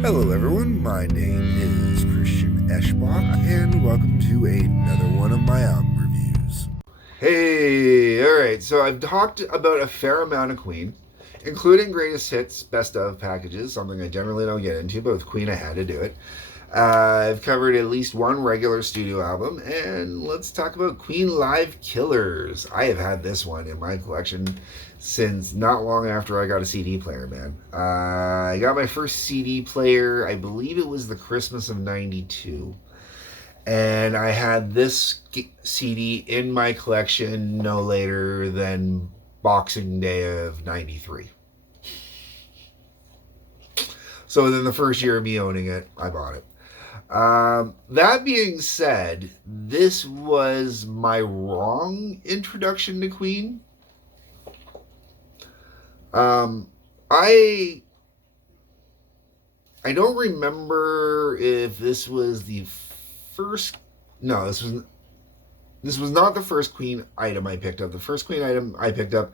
Hello, everyone. My name is Christian Eschbach, and welcome to another one of my album reviews. Hey, alright, so I've talked about a fair amount of Queen, including greatest hits, best of packages, something I generally don't get into, but with Queen I had to do it. I've covered at least one regular studio album, and let's talk about Queen Live Killers. I have had this one in my collection since not long after I got a CD player, man. I got my first CD player, I believe it was the Christmas of '92. And I had this CD in my collection no later than Boxing Day of '93. So within the first year of me owning it, I bought it. That being said, this was my wrong introduction to Queen. I don't remember if this was the first. No, this was not the first Queen item I picked up. The first Queen item I picked up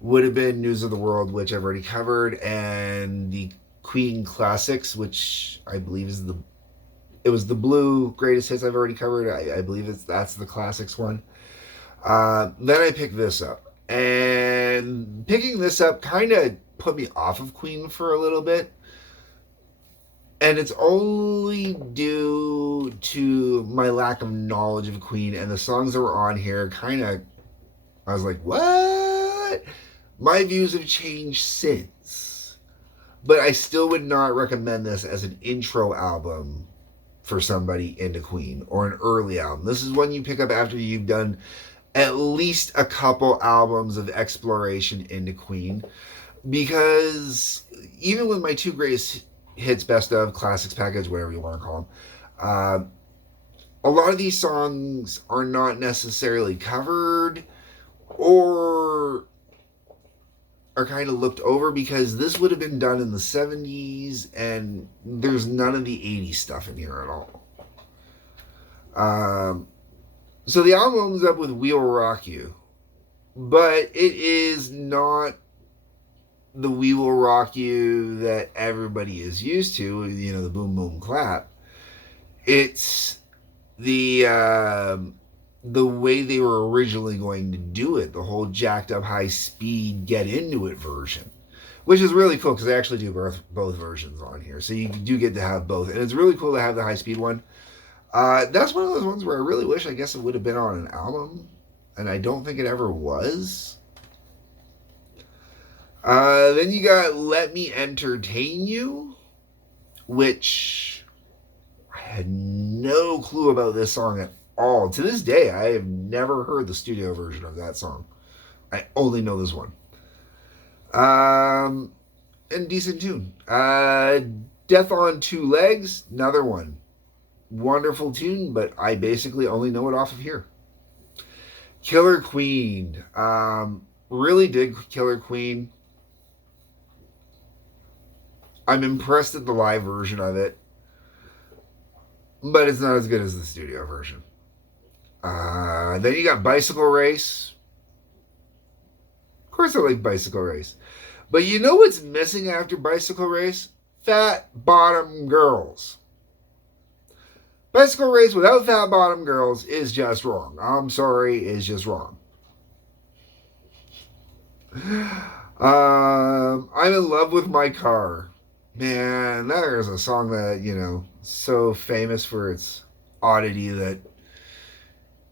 would have been News of the World, which I've already covered, and the Queen Classics, which I believe is it was the blue greatest hits I've already covered. I believe that's the classics one. Then I picked this up, and picking this up kind of put me off of Queen for a little bit. And it's only due to my lack of knowledge of Queen, and the songs that were on here kind of, I was like, what? My views have changed since. But I still would not recommend this as an intro album for somebody into Queen, or an early album. This is one you pick up after you've done at least a couple albums of exploration into Queen. Because even with my two greatest hits, best of, classics package, whatever you want to call them, a lot of these songs are not necessarily covered or are kind of looked over, because this would have been done in the 70s and there's none of the 80s stuff in here at all. So the album opens up with We Will Rock You, but it is not the We Will Rock You that everybody is used to, you know, the boom boom clap. It's the way they were originally going to do it, the whole jacked up high speed get into it version, which is really cool because they actually do both versions on here, so you do get to have both, and it's really cool to have the high speed one. That's one of those ones where I really wish, I guess, it would have been on an album, and I don't think it ever was. Then you got Let Me Entertain You, which I had no clue about this song at all. To this day, I have never heard the studio version of that song. I only know this one. And decent tune. Death on Two Legs, another one. Wonderful tune, but I basically only know it off of here. Killer Queen. Really dig Killer Queen. I'm impressed at the live version of it, but it's not as good as the studio version. Then you got Bicycle Race. Of course I like Bicycle Race. But you know what's missing after Bicycle Race? Fat Bottom Girls. Bicycle Race without Fat Bottom Girls is just wrong. I'm sorry, is just wrong. I'm in Love with My Car. Man, that is a song that, you know, so famous for its oddity that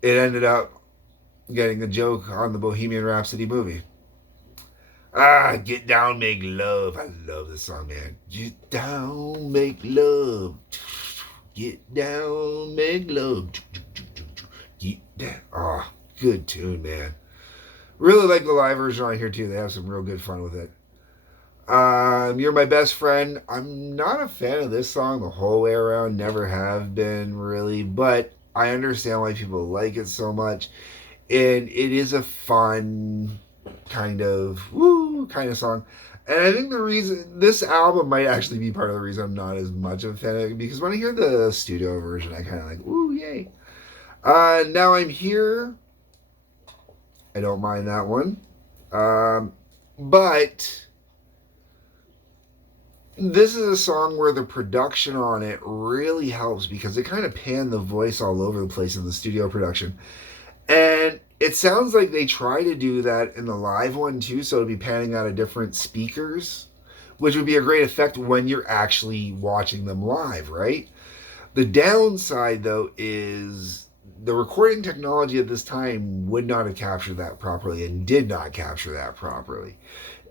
it ended up getting a joke on the Bohemian Rhapsody movie. Get down, make love. I love this song, man. Get down, make love. Get down, make love. Get down. Oh, good tune, man. Really like the live version on here, too. They have some real good fun with it. You're My Best Friend. I'm not a fan of this song the whole way around. Never have been, really. But I understand why people like it so much. And it is a fun kind of song. And I think the reason this album might actually be part of the reason I'm not as much of a fan of it, because when I hear the studio version, I kind of like, ooh, yay. Now I'm Here. I don't mind that one. But This is a song where the production on it really helps because they kind of pan the voice all over the place in the studio production. And it sounds like they try to do that in the live one too, so it'll be panning out of different speakers, which would be a great effect when you're actually watching them live, right? The downside, though, is the recording technology at this time would not have captured that properly and did not capture that properly.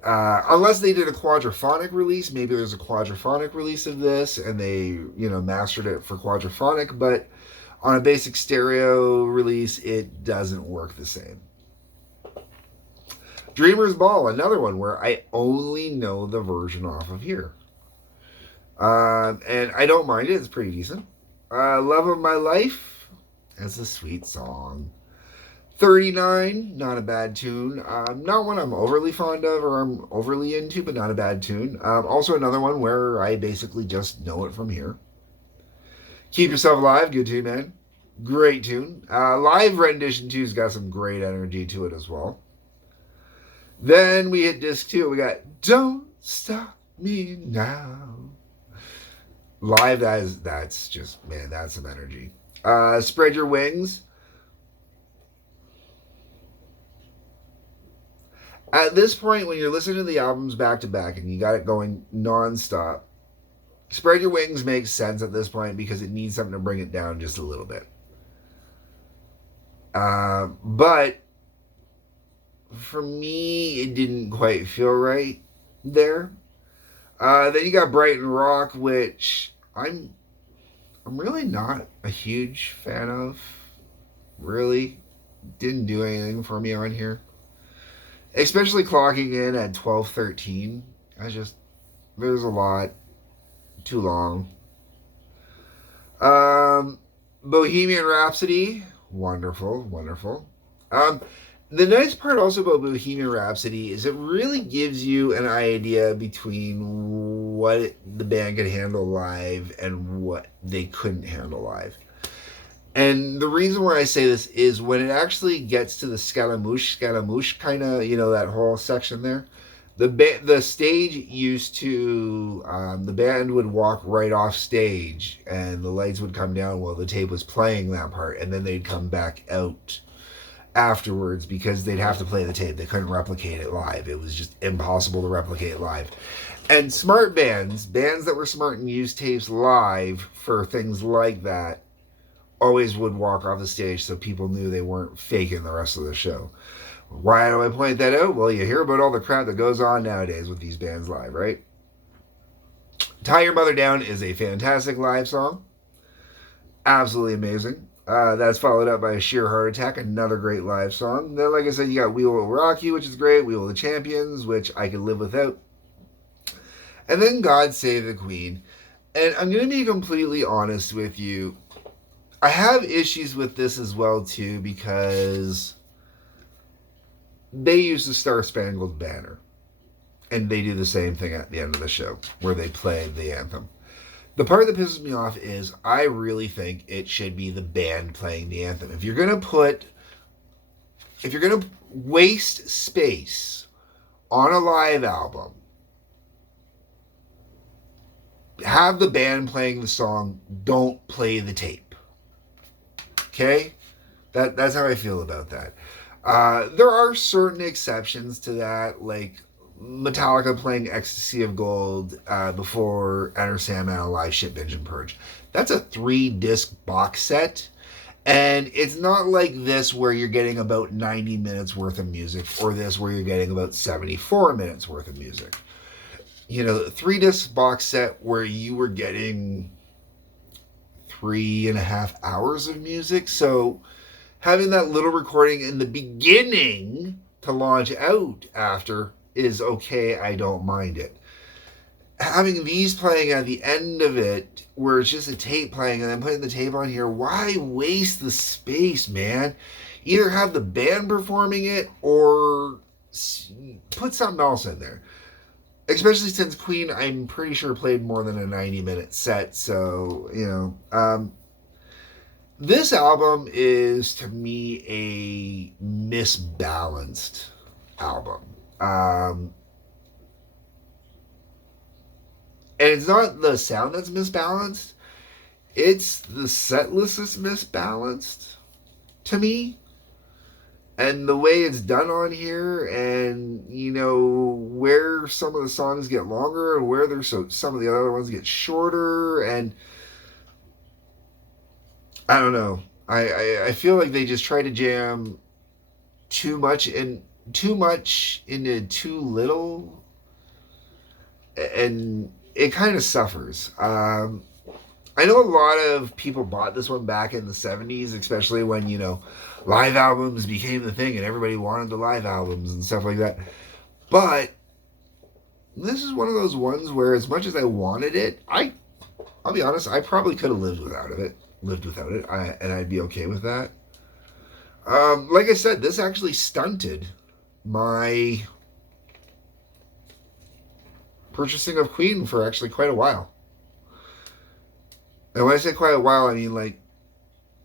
Unless they did a quadraphonic release, maybe there's a quadraphonic release of this and they, mastered it for quadraphonic, but on a basic stereo release, it doesn't work the same. Dreamer's Ball, another one where I only know the version off of here. And I don't mind it, it's pretty decent. Love of My Life, that's a sweet song. 39, not a bad tune. Not one I'm overly fond of or I'm overly into, but not a bad tune. Also another one where I basically just know it from here. Keep Yourself Alive, good tune, man. Great tune. Live rendition 2's got some great energy to it as well. Then we hit disc 2. We got Don't Stop Me Now. Live, that's just, man, that's some energy. Spread Your Wings. At this point, when you're listening to the albums back to back and you got it going non-stop, Spread Your Wings makes sense at this point because it needs something to bring it down just a little bit. But for me, it didn't quite feel right there. Then you got Brighton Rock, which I'm really not a huge fan of. Really didn't do anything for me on here. Especially clocking in at 12:13. There's a lot. Too long. Bohemian Rhapsody. Wonderful, wonderful. The nice part also about Bohemian Rhapsody is it really gives you an idea between what the band could handle live and what they couldn't handle live. And the reason why I say this is when it actually gets to the Scaramouche kind of, that whole section there, the stage used to, the band would walk right off stage and the lights would come down while the tape was playing that part, and then they'd come back out afterwards because they'd have to play the tape. They couldn't replicate it live. It was just impossible to replicate it live. And smart bands that were smart and used tapes live for things like that, always would walk off the stage so people knew they weren't faking the rest of the show. Why do I point that out? Well, you hear about all the crap that goes on nowadays with these bands live, right? Tie Your Mother Down is a fantastic live song. Absolutely amazing. That's followed up by A Sheer Heart Attack, another great live song. Then, like I said, you got We Will Rock You, which is great. We Will the Champions, which I could live without. And then God Save the Queen. And I'm going to be completely honest with you. I have issues with this as well, too, because they use the Star Spangled Banner. And they do the same thing at the end of the show, where they play the anthem. The part that pisses me off is I really think it should be the band playing the anthem. If you're going to waste space on a live album, have the band playing the song, don't play the tape. Okay? That's how I feel about that. There are certain exceptions to that, like Metallica playing Ecstasy of Gold before Enter Sandman on Live Shit, Binge and Purge. That's a 3-disc box set, and it's not like this where you're getting about 90 minutes worth of music, or this where you're getting about 74 minutes worth of music. The 3-disc box set where you were getting 3.5 hours of music. So having that little recording in the beginning to launch out after is okay. I don't mind it. Having these playing at the end of it, where it's just a tape playing and then putting the tape on here, why waste the space, man? Either have the band performing it or put something else in there. Especially since Queen, I'm pretty sure, played more than a 90-minute set. So, this album is, to me, a misbalanced album. And it's not the sound that's misbalanced, it's the set list that's misbalanced to me. And the way it's done on here, and where some of the songs get longer and where there's some of the other ones get shorter, and I don't know. I feel like they just try to jam too much into too little, and it kind of suffers. I know a lot of people bought this one back in the 70s, especially when, live albums became the thing and everybody wanted the live albums and stuff like that. But this is one of those ones where, as much as I wanted it, I'll be honest, I probably could have lived without it, and I'd be okay with that. Like I said, this actually stunted my purchasing of Queen for actually quite a while. And when I say quite a while, I mean like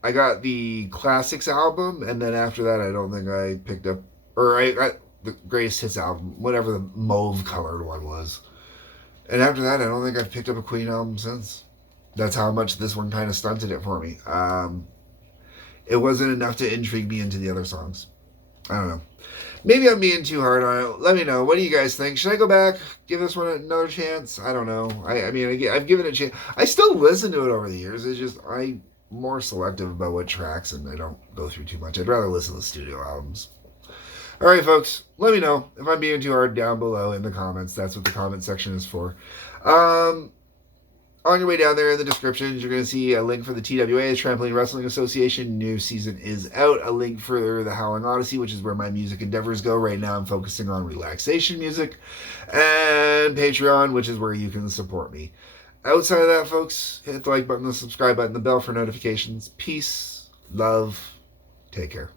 I got the Classics album, and then after that, I don't think I picked up, or I got the Greatest Hits album, whatever the mauve colored one was. And after that, I don't think I've picked up a Queen album since. That's how much this one kind of stunted it for me. It wasn't enough to intrigue me into the other songs. I don't know. Maybe I'm being too hard on it. Let me know. What do you guys think? Should I go back, give this one another chance? I don't know. I mean, I've given it a chance. I still listen to it over the years. It's just I'm more selective about what tracks, and I don't go through too much. I'd rather listen to studio albums. All right, folks. Let me know if I'm being too hard down below in the comments. That's what the comment section is for. On your way down there in the descriptions, you're going to see a link for the TWA, the Trampoline Wrestling Association. New season is out. A link for the Howling Odyssey, which is where my music endeavors go. Right now, I'm focusing on relaxation music. And Patreon, which is where you can support me. Outside of that, folks, hit the like button, the subscribe button, the bell for notifications. Peace, love, take care.